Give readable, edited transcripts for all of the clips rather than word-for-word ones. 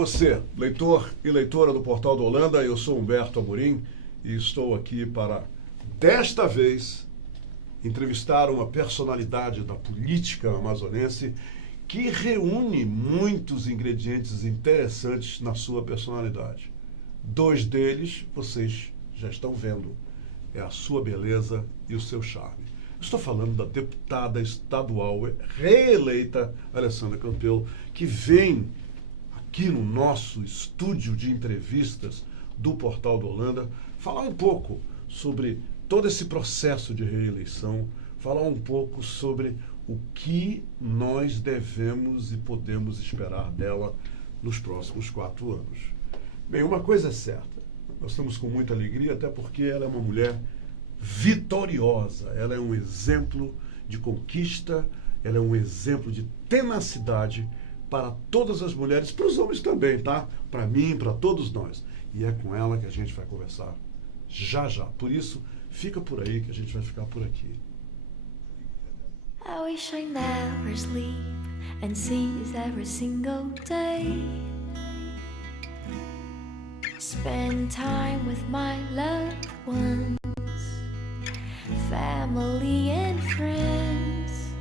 você, leitor e leitora do Portal do Holanda. Eu sou Humberto Amorim e estou aqui para, desta vez, entrevistar uma personalidade da política amazonense que reúne muitos ingredientes interessantes na sua personalidade. Dois deles vocês já estão vendo. É a sua beleza e o seu charme. Estou falando da deputada estadual reeleita Alessandra Campelo, que vem aqui no nosso estúdio de entrevistas do Portal do Holanda falar um pouco sobre todo esse processo de reeleição, falar um pouco sobre o que nós devemos e podemos esperar dela nos próximos 4 anos. Bem, uma coisa é certa, nós estamos com muita alegria, até porque ela é uma mulher vitoriosa, ela é um exemplo de conquista, ela é um exemplo de tenacidade para todas as mulheres, para os homens também, tá? Para mim, para todos nós. E é com ela que a gente vai conversar já já. Por isso, fica por aí que a gente vai ficar por aqui. I wish I never sleep and seize every single day. Spend time with my loved ones, family and friends.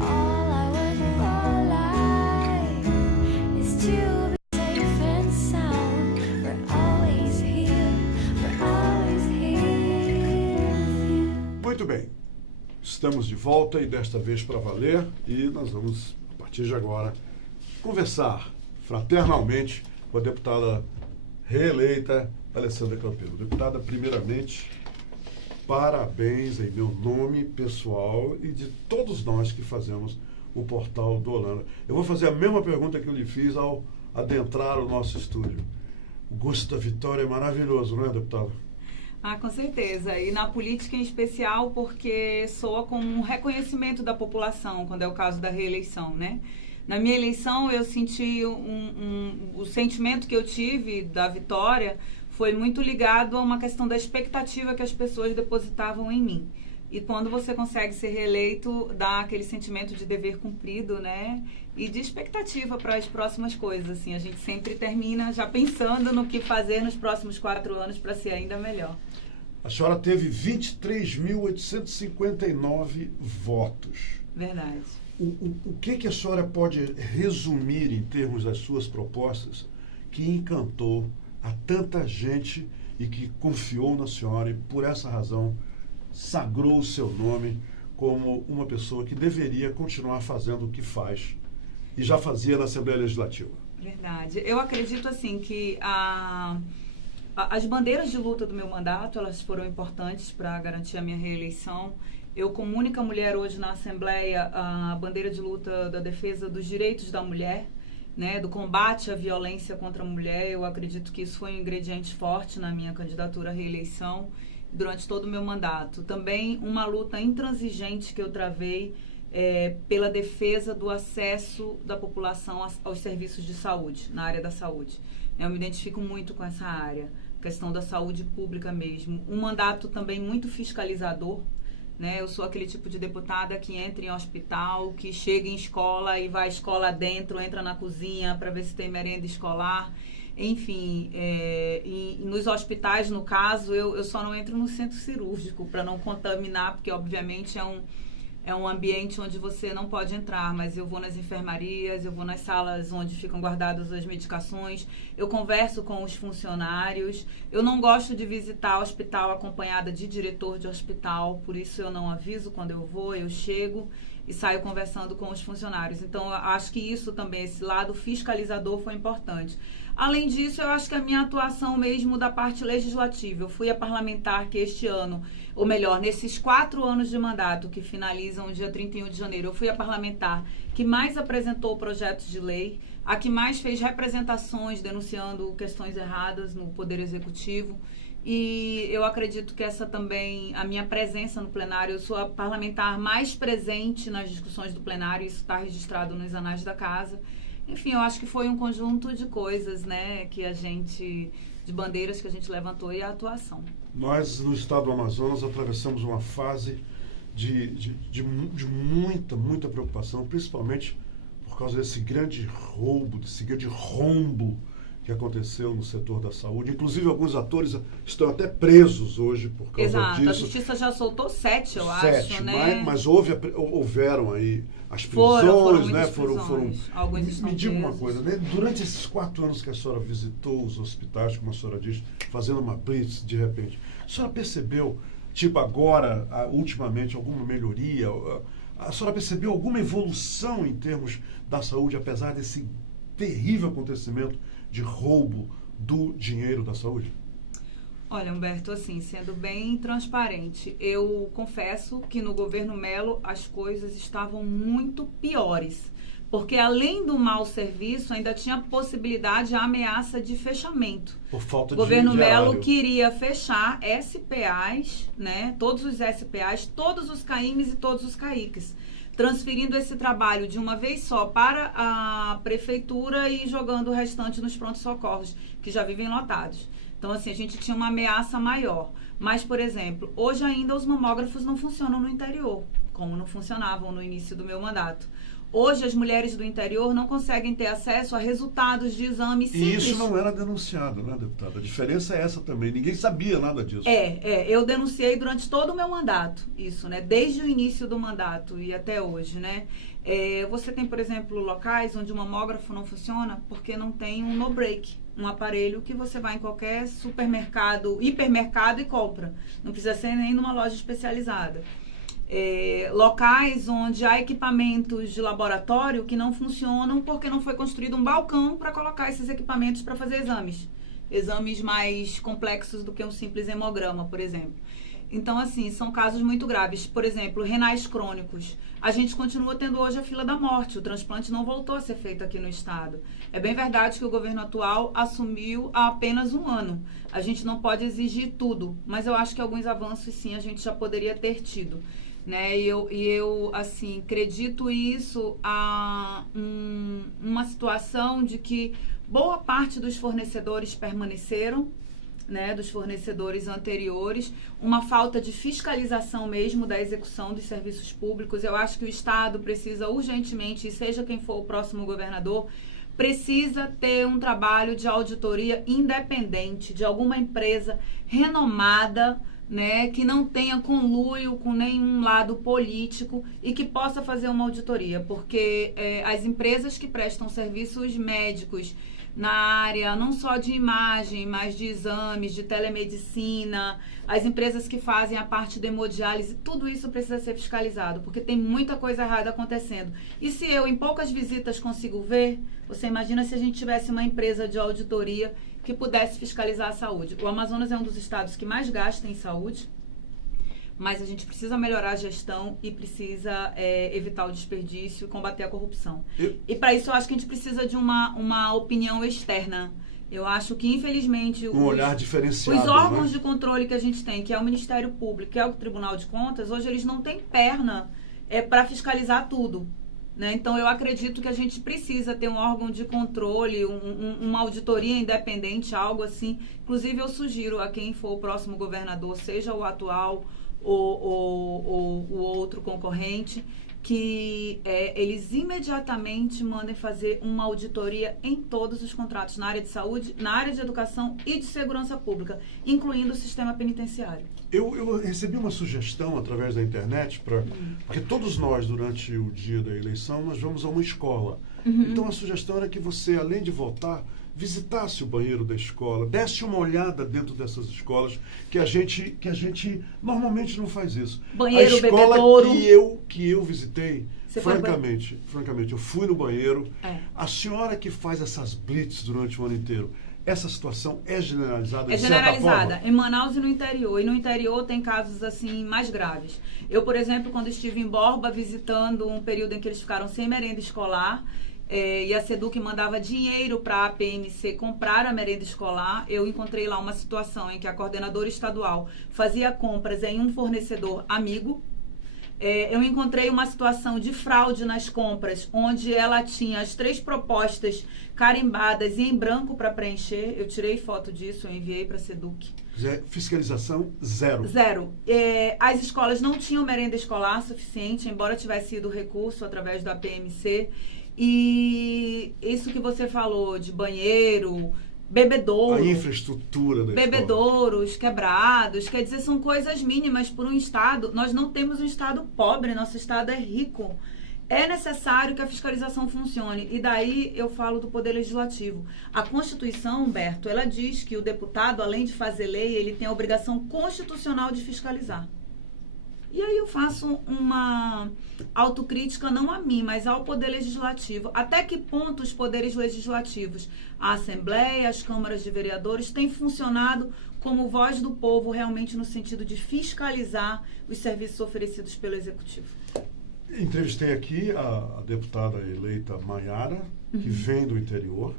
All I want for life is to be safe and sound. We're always here with you. Muito bem, estamos de volta e desta vez para valer, e nós vamos, a partir de agora, conversar fraternalmente com a deputada reeleita Alessandra Campelo. Deputada, primeiramente, parabéns em meu nome pessoal e de todos nós que fazemos o Portal do Holanda. Eu vou fazer a mesma pergunta que eu lhe fiz ao adentrar o nosso estúdio. O gosto da vitória é maravilhoso, não é, deputada? Ah, com certeza. E na política em especial, porque soa como um reconhecimento da população, quando é o caso da reeleição, né? Na minha eleição, eu senti o sentimento que eu tive da vitória foi muito ligado a uma questão da expectativa que as pessoas depositavam em mim. E quando você consegue ser reeleito, dá aquele sentimento de dever cumprido, né? E de expectativa para as próximas coisas, assim. A gente sempre termina já pensando no que fazer nos próximos 4 anos para ser ainda melhor. A senhora teve 23.859 votos. Verdade. O que a senhora pode resumir em termos das suas propostas que encantou a tanta gente e que confiou na senhora e, por essa razão, sagrou o seu nome como uma pessoa que deveria continuar fazendo o que faz e já fazia na Assembleia Legislativa? Verdade. Eu acredito, assim, que as bandeiras de luta do meu mandato, elas foram importantes para garantir a minha reeleição. Eu, como única mulher hoje na Assembleia, a bandeira de luta da defesa dos direitos da mulher, né, do combate à violência contra a mulher, eu acredito que isso foi um ingrediente forte na minha candidatura à reeleição durante todo o meu mandato. Também uma luta intransigente que eu travei pela defesa do acesso da população aos serviços de saúde, na área da saúde. Eu me identifico muito com essa área, questão da saúde pública mesmo. Um mandato também muito fiscalizador, né? Eu sou aquele tipo de deputada que entra em hospital, que chega em escola e vai à escola dentro, entra na cozinha para ver se tem merenda escolar. Enfim, e nos hospitais, no caso, eu só não entro no centro cirúrgico para não contaminar, porque obviamente é um ambiente onde você não pode entrar, mas eu vou nas enfermarias, eu vou nas salas onde ficam guardadas as medicações, eu converso com os funcionários, eu não gosto de visitar hospital acompanhada de diretor de hospital, por isso eu não aviso quando eu vou, eu chego e saio conversando com os funcionários. Então, eu acho que isso também, esse lado fiscalizador foi importante. Além disso, eu acho que a minha atuação mesmo da parte legislativa, eu fui a parlamentar que este ano, ou melhor, nesses 4 anos de mandato que finalizam dia 31 de janeiro, eu fui a parlamentar que mais apresentou projetos de lei, a que mais fez representações denunciando questões erradas no Poder Executivo. E eu acredito que essa também, a minha presença no plenário, eu sou a parlamentar mais presente nas discussões do plenário, isso está registrado nos anais da casa. Enfim, eu acho que foi um conjunto de coisas, né, de bandeiras que a gente levantou e a atuação. Nós, no estado do Amazonas, atravessamos uma fase de muita preocupação, principalmente por causa desse grande roubo, desse grande rombo que aconteceu no setor da saúde. Inclusive, alguns atores estão até presos hoje por causa Exato, disso. a justiça já soltou 7, eu Sete, acho, né? mas houveram aí as Foram prisões, né? muitas prisões. Alguns estão Me diga uma presos. coisa, né? Durante esses 4 anos que a senhora visitou os hospitais, como a senhora diz, fazendo uma blitz, de repente, a senhora percebeu, tipo agora, ultimamente, alguma melhoria? A senhora percebeu alguma evolução em termos da saúde, apesar desse terrível acontecimento de roubo do dinheiro da saúde? Olha, Humberto, assim, sendo bem transparente, eu confesso que no governo Mello as coisas estavam muito piores. Porque além do mau serviço, ainda tinha a possibilidade, a ameaça de fechamento. Por falta O governo de Mello horário. queria fechar SPAs, né? Todos os SPAs, todos os CAIMs e todos os CAICs, transferindo esse trabalho de uma vez só para a prefeitura e jogando o restante nos prontos-socorros, que já vivem lotados. Então, assim, a gente tinha uma ameaça maior. Mas, por exemplo, hoje ainda os mamógrafos não funcionam no interior, como não funcionavam no início do meu mandato. Hoje, as mulheres do interior não conseguem ter acesso a resultados de exames simples. E isso não era denunciado, né, deputada? A diferença é essa também. Ninguém sabia nada disso. Eu denunciei durante todo o meu mandato, isso, né? Desde o início do mandato e até hoje, né? Você tem, por exemplo, locais onde o mamógrafo não funciona porque não tem um no-break, um aparelho que você vai em qualquer supermercado, hipermercado e compra. Não precisa ser nem numa loja especializada. Locais onde há equipamentos de laboratório que não funcionam porque não foi construído um balcão para colocar esses equipamentos para fazer exames mais complexos do que um simples hemograma, por exemplo. Então, assim, são casos muito graves. Por exemplo, renais crônicos. A gente continua tendo hoje a fila da morte. O transplante não voltou a ser feito aqui no estado. É bem verdade que o governo atual assumiu há apenas 1 ano. A gente não pode exigir tudo, mas eu acho que alguns avanços, sim, a gente já poderia ter tido. Né? E eu, assim, acredito isso a uma situação de que boa parte dos fornecedores permaneceram, né, dos fornecedores anteriores, uma falta de fiscalização mesmo da execução dos serviços públicos. Eu acho que o Estado precisa urgentemente, e seja quem for o próximo governador, precisa ter um trabalho de auditoria independente de alguma empresa renomada, né, que não tenha conluio com nenhum lado político e que possa fazer uma auditoria, porque as empresas que prestam serviços médicos na área não só de imagem, mas de exames, de telemedicina, as empresas que fazem a parte de hemodiálise, tudo isso precisa ser fiscalizado, porque tem muita coisa errada acontecendo. E se eu, em poucas visitas, consigo ver, você imagina se a gente tivesse uma empresa de auditoria que pudesse fiscalizar a saúde. O Amazonas é um dos estados que mais gasta em saúde, mas a gente precisa melhorar a gestão e precisa evitar o desperdício e combater a corrupção. E para isso eu acho que a gente precisa de uma opinião externa. Eu acho que, infelizmente, olhar diferenciado, os órgãos, né, de controle que a gente tem, que é o Ministério Público, que é o Tribunal de Contas, hoje eles não têm perna para fiscalizar tudo. Né? Então, eu acredito que a gente precisa ter um órgão de controle, uma auditoria independente, algo assim. Inclusive, eu sugiro a quem for o próximo governador, seja o atual ou o outro concorrente, que eles imediatamente mandem fazer uma auditoria em todos os contratos, na área de saúde, na área de educação e de segurança pública, incluindo o sistema penitenciário. Eu recebi uma sugestão através da internet, porque todos nós, durante o dia da eleição, nós vamos a uma escola. Então, a sugestão era que você, além de votar, visitasse o banheiro da escola, desse uma olhada dentro dessas escolas, que a gente normalmente não faz isso. Banheiro, a escola bebedouro. que eu visitei, francamente, eu fui no banheiro. A senhora que faz essas blitz durante o ano inteiro, essa situação é generalizada? É generalizada em Manaus e no interior. E no interior tem casos assim mais graves. Eu, por exemplo, quando estive em Borba visitando um período em que eles ficaram sem merenda escolar, e a SEDUC mandava dinheiro para a PMC comprar a merenda escolar, eu encontrei lá uma situação em que a coordenadora estadual fazia compras em um fornecedor amigo. Eu encontrei uma situação de fraude nas compras, onde ela tinha as 3 propostas carimbadas e em branco para preencher. Eu tirei foto disso, eu enviei para a SEDUC. Fiscalização zero. Zero. As escolas não tinham merenda escolar suficiente, embora tivesse ido recurso através da PMC. E isso que você falou de banheiro, bebedouro, A infraestrutura da escola. bebedouros quebrados, quer dizer, são coisas mínimas por um estado. Nós não temos um estado pobre, nosso estado é rico. É necessário que a fiscalização funcione. E daí eu falo do Poder Legislativo. A Constituição, Humberto, ela diz que o deputado, além de fazer lei, ele tem a obrigação constitucional de fiscalizar. E aí eu faço uma autocrítica, não a mim, mas ao Poder Legislativo. Até que ponto os poderes legislativos, a Assembleia, as câmaras de vereadores, têm funcionado como voz do povo realmente no sentido de fiscalizar os serviços oferecidos pelo Executivo? Entrevistei aqui a deputada eleita Maiara, que vem do interior,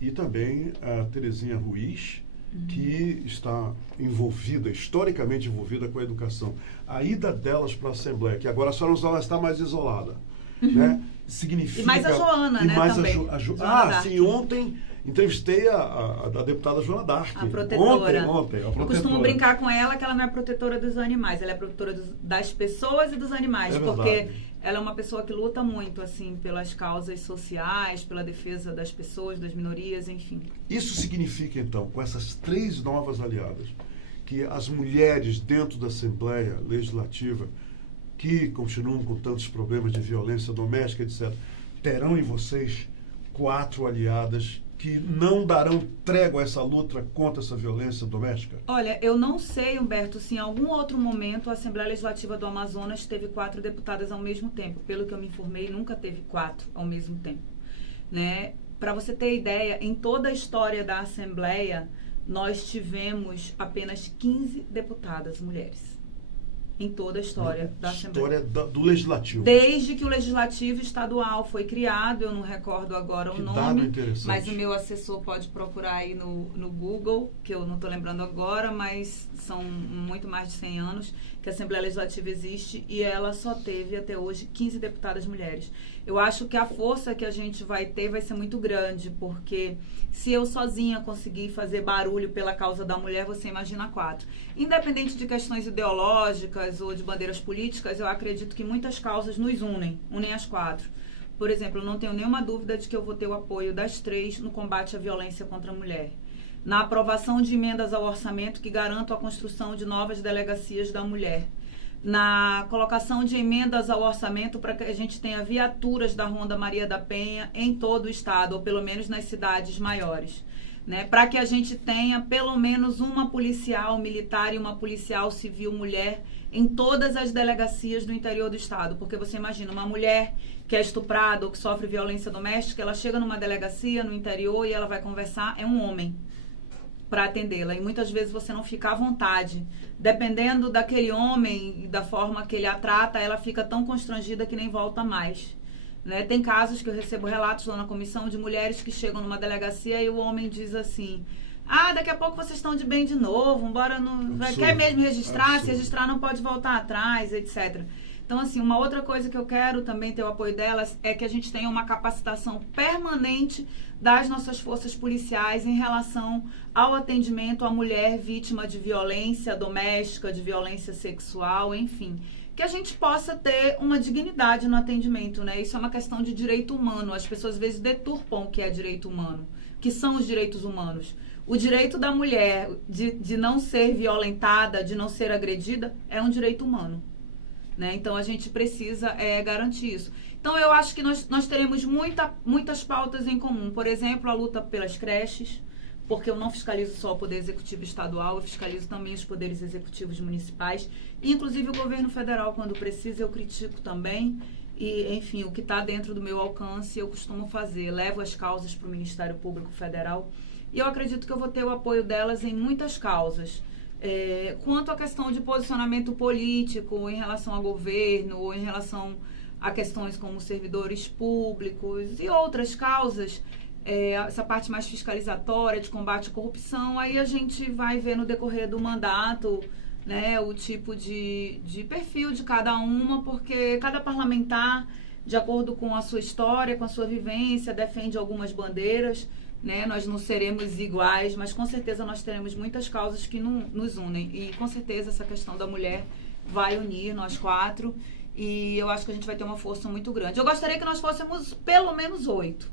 e também a Terezinha Ruiz, que está envolvida, historicamente envolvida com a educação. A ida delas para a Assembleia, que agora a senhora não está mais isolada, né? Significa... E mais a Joana, e né, mais também. Joana Dark. Sim, ontem entrevistei a deputada Joana Dark. A protetora. Ontem, a protetora. Eu costumo brincar com ela que ela não é protetora dos animais, ela é protetora das pessoas e dos animais, É porque verdade. ela é uma pessoa que luta muito, assim, pelas causas sociais, pela defesa das pessoas, das minorias, enfim. Isso significa, então, com essas 3 novas aliadas, que as mulheres dentro da Assembleia Legislativa, que continuam com tantos problemas de violência doméstica, etc., terão em vocês 4 aliadas que não darão trégua a essa luta contra essa violência doméstica? Olha, eu não sei, Humberto, se em algum outro momento a Assembleia Legislativa do Amazonas teve 4 deputadas ao mesmo tempo. Pelo que eu me informei, nunca teve 4 ao mesmo tempo, né? Para você ter ideia, em toda a história da Assembleia, nós tivemos apenas 15 deputadas mulheres. Em toda a história da Assembleia. Do Legislativo. Desde que o Legislativo Estadual foi criado, eu não recordo agora Que o dado nome, interessante. mas o meu assessor pode procurar aí no Google, que eu não estou lembrando agora, mas são muito mais de 100 anos que a Assembleia Legislativa existe e ela só teve até hoje 15 deputadas mulheres. Eu acho que a força que a gente vai ter vai ser muito grande, porque se eu sozinha conseguir fazer barulho pela causa da mulher, você imagina 4. Independente de questões ideológicas ou de bandeiras políticas, eu acredito que muitas causas nos unem as 4. Por exemplo, eu não tenho nenhuma dúvida de que eu vou ter o apoio das 3 no combate à violência contra a mulher. Na aprovação de emendas ao orçamento que garantam a construção de novas delegacias da mulher. Na colocação de emendas ao orçamento para que a gente tenha viaturas da Ronda Maria da Penha em todo o estado, ou pelo menos nas cidades maiores. Né? Para que a gente tenha pelo menos uma policial militar e uma policial civil mulher em todas as delegacias do interior do estado. Porque você imagina, uma mulher que é estuprada ou que sofre violência doméstica, ela chega numa delegacia no interior e ela vai conversar, é um homem para atendê-la. E muitas vezes você não fica à vontade. Dependendo daquele homem e da forma que ele a trata, ela fica tão constrangida que nem volta mais. Né? Tem casos que eu recebo relatos lá na comissão de mulheres que chegam numa delegacia e o homem diz assim: daqui a pouco vocês estão de bem de novo, embora não... Quer mesmo registrar? Absurdo. Se registrar não pode voltar atrás, etc. Então, assim, uma outra coisa que eu quero também ter o apoio delas é que a gente tenha uma capacitação permanente das nossas forças policiais em relação ao atendimento à mulher vítima de violência doméstica, de violência sexual, enfim. Que a gente possa ter uma dignidade no atendimento, né? Isso é uma questão de direito humano. As pessoas às vezes deturpam o que é direito humano, que são os direitos humanos. O direito da mulher de não ser violentada, de não ser agredida, é um direito humano. Né? Então, a gente precisa garantir isso. Então, eu acho que nós teremos muitas pautas em comum. Por exemplo, a luta pelas creches, porque eu não fiscalizo só o Poder Executivo Estadual, eu fiscalizo também os poderes executivos municipais, e inclusive o governo federal, quando precisa, eu critico também. E, enfim, o que está dentro do meu alcance, eu costumo fazer. Levo as causas para o Ministério Público Federal, e eu acredito que eu vou ter o apoio delas em muitas causas. Quanto à questão de posicionamento político em relação ao governo ou em relação a questões como servidores públicos e outras causas, essa parte mais fiscalizatória de combate à corrupção, aí a gente vai ver no decorrer do mandato, né, o tipo de perfil de cada uma, porque cada parlamentar, de acordo com a sua história, com a sua vivência, defende algumas bandeiras. Né? Nós não seremos iguais, mas com certeza nós teremos muitas causas que nos unem. E com certeza essa questão da mulher vai unir nós 4. e eu acho que a gente vai ter uma força muito grande. Eu gostaria que nós fôssemos pelo menos 8,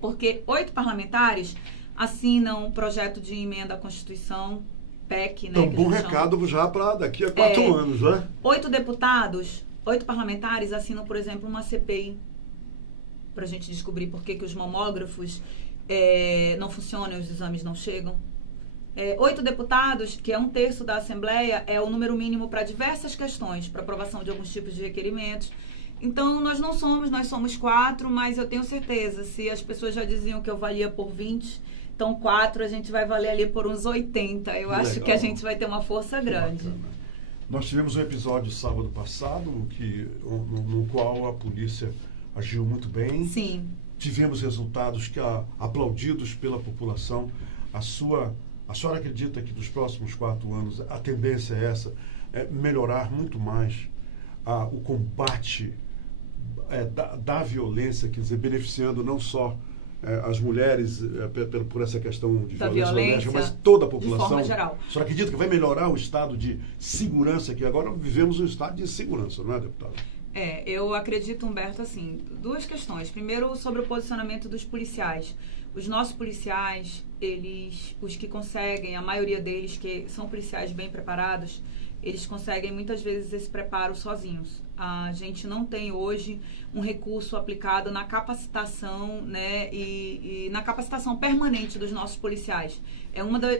porque 8 parlamentares assinam um projeto de emenda à Constituição, PEC, né? Então, que a bom gente chama. recado já para daqui a 4 anos, né? 8 deputados, 8 parlamentares assinam, por exemplo, uma CPI para a gente descobrir por que os mamógrafos não funcionam e os exames não chegam. 8 deputados, que é 1/3 da Assembleia, é o número mínimo para diversas questões, para aprovação de alguns tipos de requerimentos. Então, nós somos 4, mas eu tenho certeza, se as pessoas já diziam que eu valia por 20, então 4 a gente vai valer ali por uns 80. Eu acho Legal. que a gente vai ter uma força grande. Bacana. Nós tivemos um episódio sábado passado, no qual a polícia agiu muito bem. Sim. Tivemos resultados aplaudidos pela população. A senhora acredita que nos próximos 4 anos a tendência é essa, melhorar muito mais o combate da violência, quer dizer, beneficiando não só as mulheres por essa questão de Da violência doméstica, violência, mas toda a população? de forma geral. A senhora acredita que vai melhorar o estado de segurança, que agora vivemos um estado de segurança, não é, deputada? Eu acredito, Humberto, assim, 2 questões. Primeiro, sobre o posicionamento dos policiais. Os nossos policiais, os que conseguem, a maioria deles, que são policiais bem preparados, eles conseguem muitas vezes esse preparo sozinhos. A gente não tem hoje um recurso aplicado na capacitação, né, e na capacitação permanente dos nossos policiais.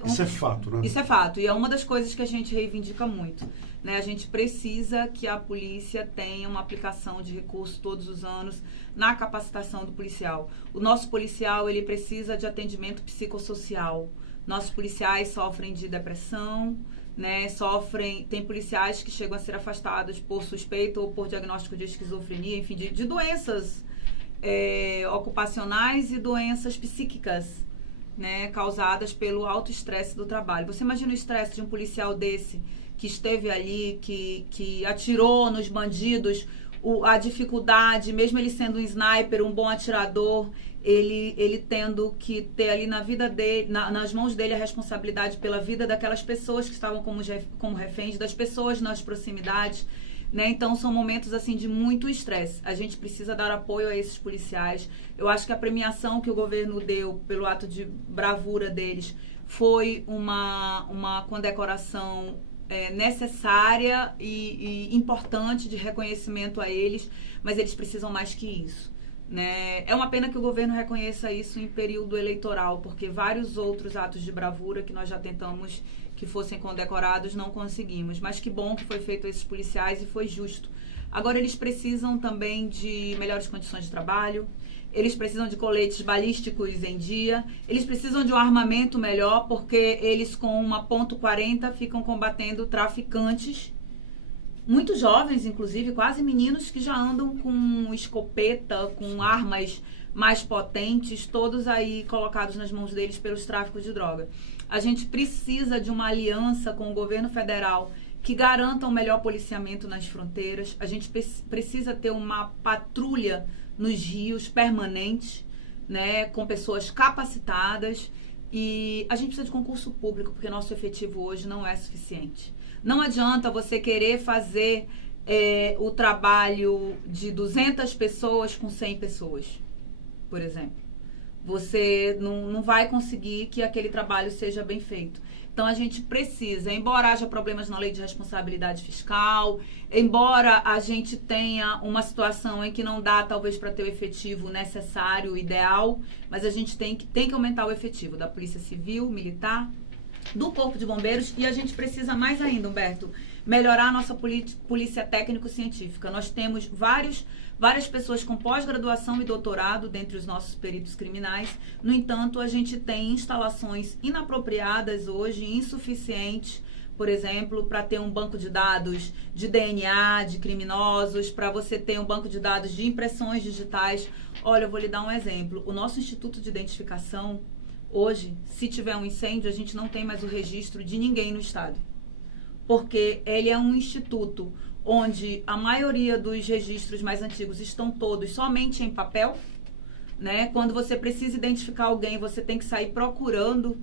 Isso é fato, né? Isso é fato, e é uma das coisas que a gente reivindica muito, né? A gente precisa que a polícia tenha uma aplicação de recursos todos os anos na capacitação do policial. O nosso policial, ele precisa de atendimento psicossocial. Nossos policiais sofrem de depressão, né, tem policiais que chegam a ser afastados por suspeita ou por diagnóstico de esquizofrenia, enfim, de doenças ocupacionais e doenças psíquicas, né, causadas pelo alto estresse do trabalho. Você imagina o estresse de um policial desse, que esteve ali, que atirou nos bandidos, a dificuldade, mesmo ele sendo um sniper, um bom atirador, ele tendo que ter ali na vida dele, nas mãos dele a responsabilidade pela vida daquelas pessoas que estavam como reféns, das pessoas nas proximidades, né? Então são momentos assim de muito estresse. A gente precisa dar apoio a esses policiais. Eu acho que a premiação que o governo deu pelo ato de bravura deles foi uma condecoração necessária e importante de reconhecimento a eles, mas eles precisam mais que isso, né? É uma pena que o governo reconheça isso em período eleitoral, porque vários outros atos de bravura que nós já tentamos que fossem condecorados não conseguimos, mas que bom que foi feito a esses policiais e foi justo. Agora eles precisam também de melhores condições de trabalho, eles precisam de coletes balísticos em dia, eles precisam de um armamento melhor, porque eles com uma .40 ficam combatendo traficantes, muito jovens, inclusive, quase meninos que já andam com escopeta, com armas mais potentes, todos aí colocados nas mãos deles pelos tráficos de droga. A gente precisa de uma aliança com o governo federal que garanta um melhor policiamento nas fronteiras. A gente precisa ter uma patrulha nos rios permanente, né, com pessoas capacitadas, e a gente precisa de concurso público, porque nosso efetivo hoje não é suficiente. Não adianta você querer fazer o trabalho de 200 pessoas com 100 pessoas, por exemplo. Você não vai conseguir que aquele trabalho seja bem feito. Então, a gente precisa, embora haja problemas na lei de responsabilidade fiscal, embora a gente tenha uma situação em que não dá, talvez, para ter o efetivo necessário, ideal, mas a gente tem que aumentar o efetivo da Polícia Civil, Militar, do Corpo de Bombeiros, e a gente precisa mais ainda, Humberto, melhorar a nossa polícia técnico-científica. Nós temos várias pessoas com pós-graduação e doutorado dentre os nossos peritos criminais. No entanto, a gente tem instalações inapropriadas hoje, insuficientes, por exemplo, para ter um banco de dados de DNA, de criminosos, para você ter um banco de dados de impressões digitais. Olha, eu vou lhe dar um exemplo. O nosso Instituto de Identificação, hoje, se tiver um incêndio, a gente não tem mais o registro de ninguém no estado. Porque ele é um instituto onde a maioria dos registros mais antigos estão todos somente em papel, né? Quando você precisa identificar alguém, você tem que sair procurando,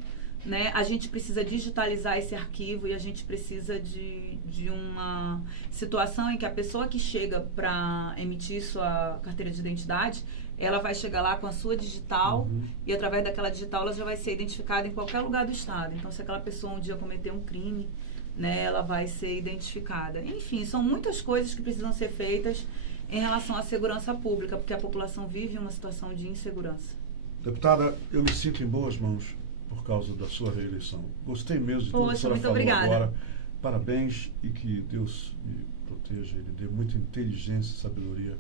né? A gente precisa digitalizar esse arquivo e a gente precisa de uma situação em que a pessoa que chega para emitir sua carteira de identidade, ela vai chegar lá com a sua digital e através daquela digital ela já vai ser identificada em qualquer lugar do estado. Então, se aquela pessoa um dia cometer um crime, né, ela vai ser identificada. Enfim, são muitas coisas que precisam ser feitas em relação à segurança pública, porque a população vive uma situação de insegurança. Deputada, eu me sinto em boas mãos por causa da sua reeleição. Gostei mesmo de tudo que a senhora falou agora. Parabéns e que Deus me proteja, Ele dê muita inteligência e sabedoria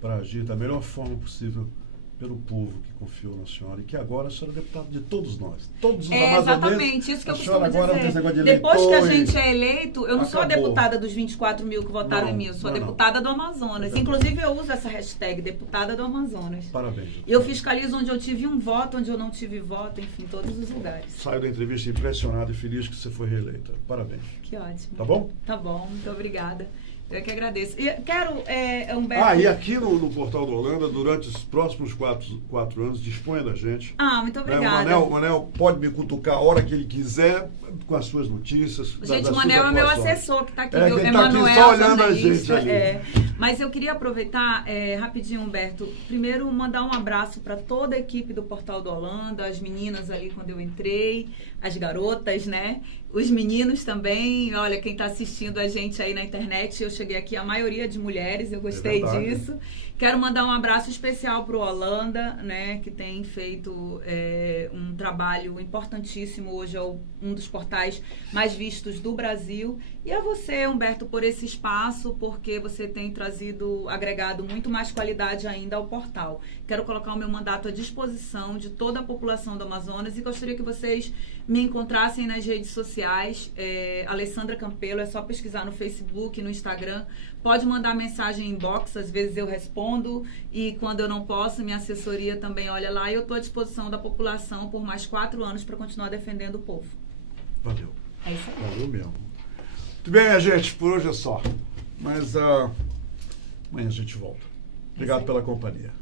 para agir da melhor forma possível pelo povo que confiou na senhora e que agora a senhora é deputada de todos nós. Todos os amazonenses. Exatamente, isso que eu costumo dizer. De Depois que a gente é eleito, eu não sou a acabou. deputada dos 24 mil que votaram Não, em mim, eu sou a não. deputada do Amazonas. Inclusive, eu uso essa hashtag, deputada do Amazonas. Parabéns. E eu fiscalizo onde eu tive um voto, onde eu não tive voto, enfim, todos os lugares. Saio da entrevista impressionado e feliz que você foi reeleita. Parabéns. Que ótimo. Tá bom? Tá bom, muito obrigada. Eu que agradeço. E quero, Humberto... E aqui no Portal da Holanda, durante os próximos 4 anos, disponha da gente. Muito obrigada. O Manel pode me cutucar a hora que ele quiser, com as suas notícias. Gente, das o Manel suas é meu atuações. assessor, que está aqui, Ele viu? tá Emanuel, aqui só olhando a gente jornalista, ali. Mas eu queria aproveitar, rapidinho, Humberto, primeiro mandar um abraço para toda a equipe do Portal da Holanda, as meninas ali quando eu entrei, as garotas, né? Os meninos também, olha, quem está assistindo a gente aí na internet, eu cheguei aqui, a maioria de mulheres, eu gostei disso. Quero mandar um abraço especial para o Holanda, né, que tem feito um trabalho importantíssimo, hoje é um dos portais mais vistos do Brasil. E a você, Humberto, por esse espaço, porque você tem agregado muito mais qualidade ainda ao portal. Quero colocar o meu mandato à disposição de toda a população do Amazonas e gostaria que vocês me encontrassem nas redes sociais. Alessandra Campelo, é só pesquisar no Facebook, no Instagram. Pode mandar mensagem em inbox, às vezes eu respondo. E quando eu não posso, minha assessoria também olha lá. E eu estou à disposição da população por mais 4 anos para continuar defendendo o povo. Valeu. É isso aí. Valeu mesmo. Muito bem, gente, por hoje é só. Mas amanhã a gente volta. Obrigado pela companhia.